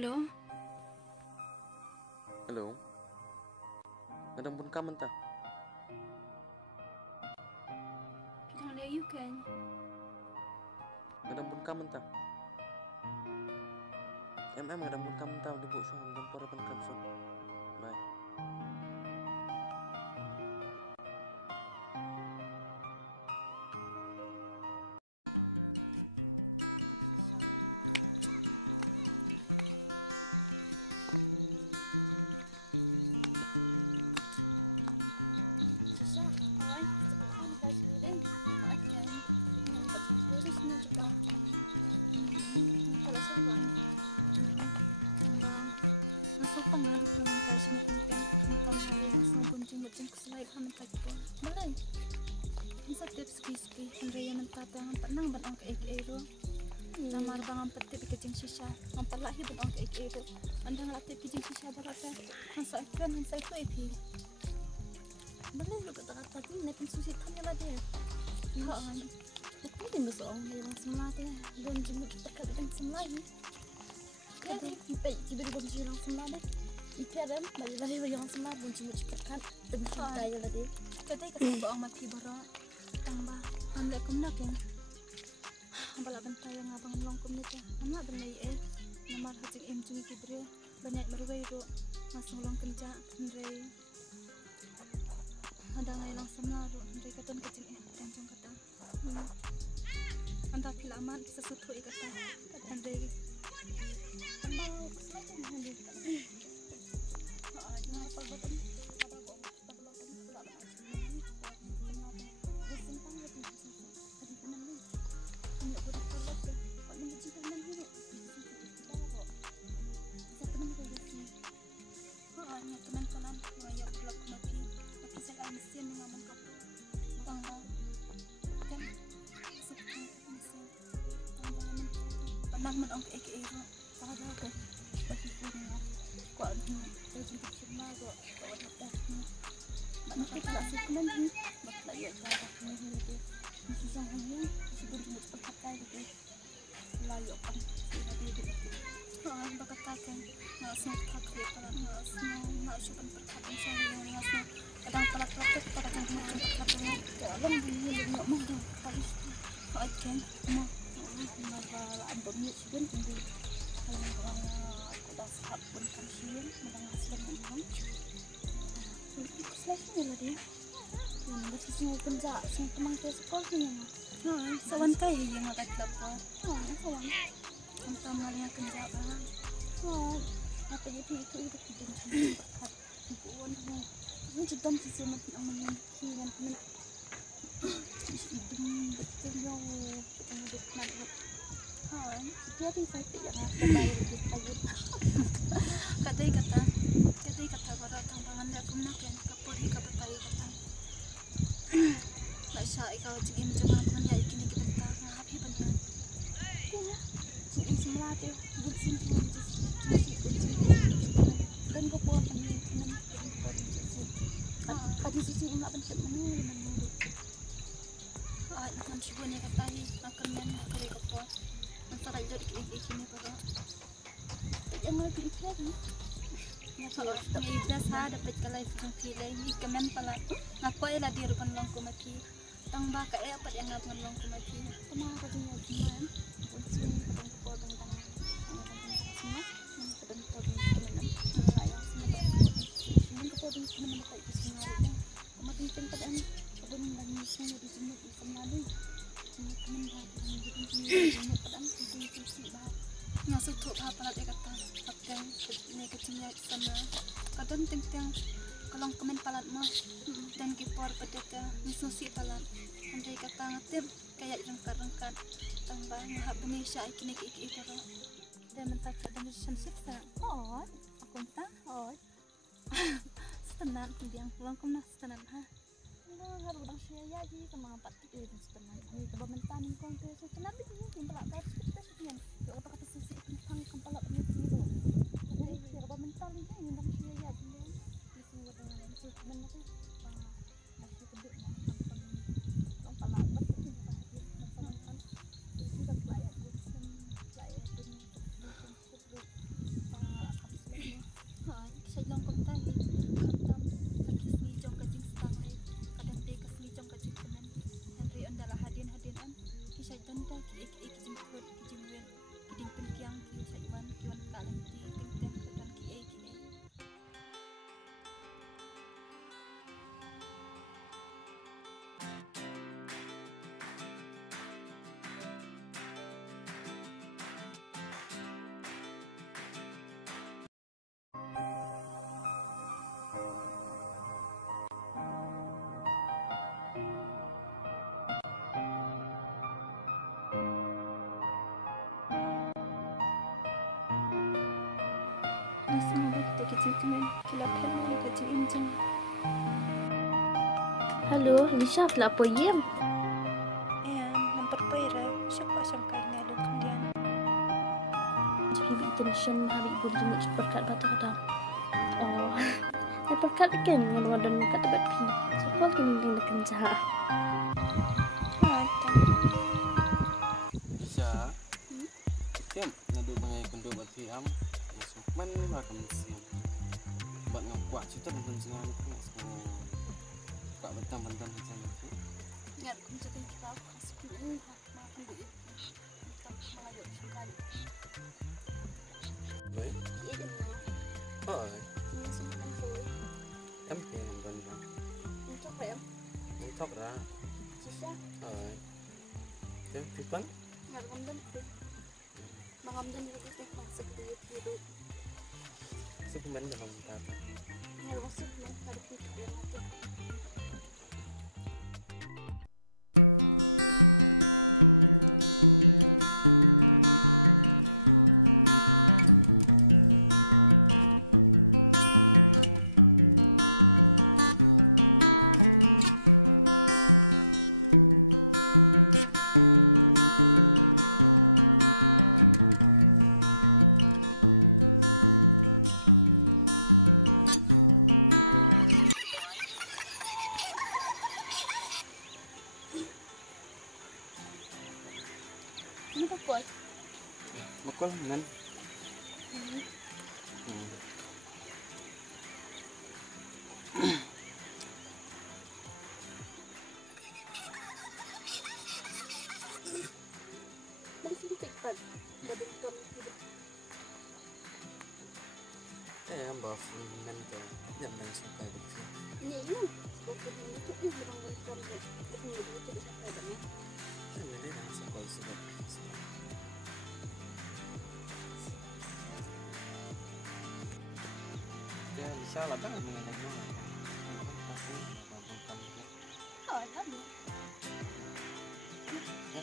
Hello? Hello. Nadang pun ka man ta. Kitang layo kan? Nadang pun ka man ta. Nadang pun ka man ta. Dibu siya. Nadang para pan kam so. Bye. Susah. Ay, kan kasi din. At kan, yung pagsusulis na juga. Pala sa iban. Hanggang nasa pangarap naman kasi na kumpeng. Ang kamali ng sa bunjing-bunjing kusalay kami tagpo. Balay. Ang sa tips kiski. Ang raya ng tatang ang panang banang kaik-ero. Namar bang ang patip ikajing sisya. Ang palahi banang kaik-ero. Andang latip ikajing sisya barata. Ang sa ikan, ang sa ito ipi. Balay lo kata-kata din na pinsusitan nila din. Haan. Bakit din gusto ang mayroong semlate? Doon jumut pagkakadang semlate. Kaya ipay tiba-tiba silang semlate. Ikaran bali-bali yung semlate doon jumut pagkat tentang daya lagi. Kaya kasi ba ang matibara tangba. Anda kumnakin. Ang balaban tayo nga bang longkom nito. Ano ba na namar hating imjung kibre banyak marway ro masulong kerja ndre. Ada ngay lang sa mlaro, hindi ka doon kating tenjong kata. Anda pilaman sa suto ikata. Hindi. Tambang kusajan hindi. Yung pagbaton, pagbaton, simpang natin sa suto. Adi ko naman. Hindi ko rin pagbat ko. Pag namajikan lang hino. Sa teman ko yun. Nya teman kanan, ngayon pulak mati. Bisa kami mesin dengan mengkap tangga kan seperti mesin tangga pernah menong ke ero pada aku bagi punya kuat ni jadi cuma kok kau dapat ni mana kita tak sekulan ni bakal ya cara ni itu susah hanya sebelum kita pakai gitu layu kan jadi bakatakan nak sempat kalau nak coba perkataan saya yang kadang pelak-pelak kadang macam-macam dalam dunia nak mahu habis akan mau ambon ni sudah tinggi kalau aku dah siap pun kasihan mendengar selama ini itu selesai lah dia yang masih semua kerja semua teman ke sekolah ni sawan kaya yang agak lapar sawan tentang malnya kerja barang apa jadi itu kejadian berkat bukan ini jadam sisi mati aman kian teman hidung betul jauh betul hidup nanti dia di saya yang apa bayar kita kata barat tambangan dia kumnak yang kapuri kapatai kata nak syai kau cingin jangan mana ikini kita tak ngapi benar ya cingin semula tu bukan dan kau buat teman kadi susi enggak bentuk menurut ikan sibunya katanya akan main kali kapal antara jadi ini pada jangan lagi ikan ya kalau ngidas dapat kalai fung pilih ikan pala ngakoy la di rupan long kumati tang baka apa yang ngapan long kumati sama kajinya gimana kunci kadang potong tangan semua kadang potong teman saya semua potong teman kayak itu semua makin tempat an kadang dan misalnya di sini kembali teman teman padang itu sih bah ngasih tuh apa lagi kata kapten ini kecilnya sana kadang tentang kalau komen palat mah dan kipor pedeka misusi palat andai kata ngatip kayak rengkat tambah ngahap Indonesia ikini itu dan mentak dan sensitif oh aku entah oh setenan yang pulang kemana setenan ha harus orang siaya ji sama empat itu setenan ini coba mentanin kontes setenan itu mungkin pelak kau kita sekian ya apa kata sisi tentang kepala itu jadi coba mentanin kan yang orang siaya ji di semua dengan itu benar tu masih kedua mah tentang kepala betul juga hadir mentanin itu sudah pelayan itu semoga kita kecil-kecil kilapan yang kecil incang. Halo, Lisha apa yem? Memperpaira siapa sangka ngalung kemudian. Jadi intention habis bunyi perkat batu kadang. Oh, ay perkat kan yang wadan kat tempat pi. Sepol kini dia nak kencah. Bisa. Tiap nadu bangai kendo buat fiam. Masuk man makan siam. Buat ngakuak cerita bukan senang itu semua. Kak bentang-bentang macam itu. Ngat kumcakan kita kasih pun makan duit. Kita mengajak sekali. Baik. Iya deh. Oh, Ini semua boleh. em yang bentang. Untuk apa ya? Untuk ra. Sisa. Oh. Yang pipan? Ngat kamdan tu. Mengamdan juga kita masuk duit hidup. Sebenarnya dalam tata. Ngat masuk men ada pikir yang ada. Ini apa buat? Mukul kan? Dari sini cepat. Dari kami hidup. Yang bawa fulmingan ke yang dan suka gitu. Ini. Sebab ini tu ini orang berkam dia. Ini itu bisa ada. Ini yang sekolah sebab. Ya bisa lah bang mengenai mana. Pasti babon kamu. Oh, ada. Ya.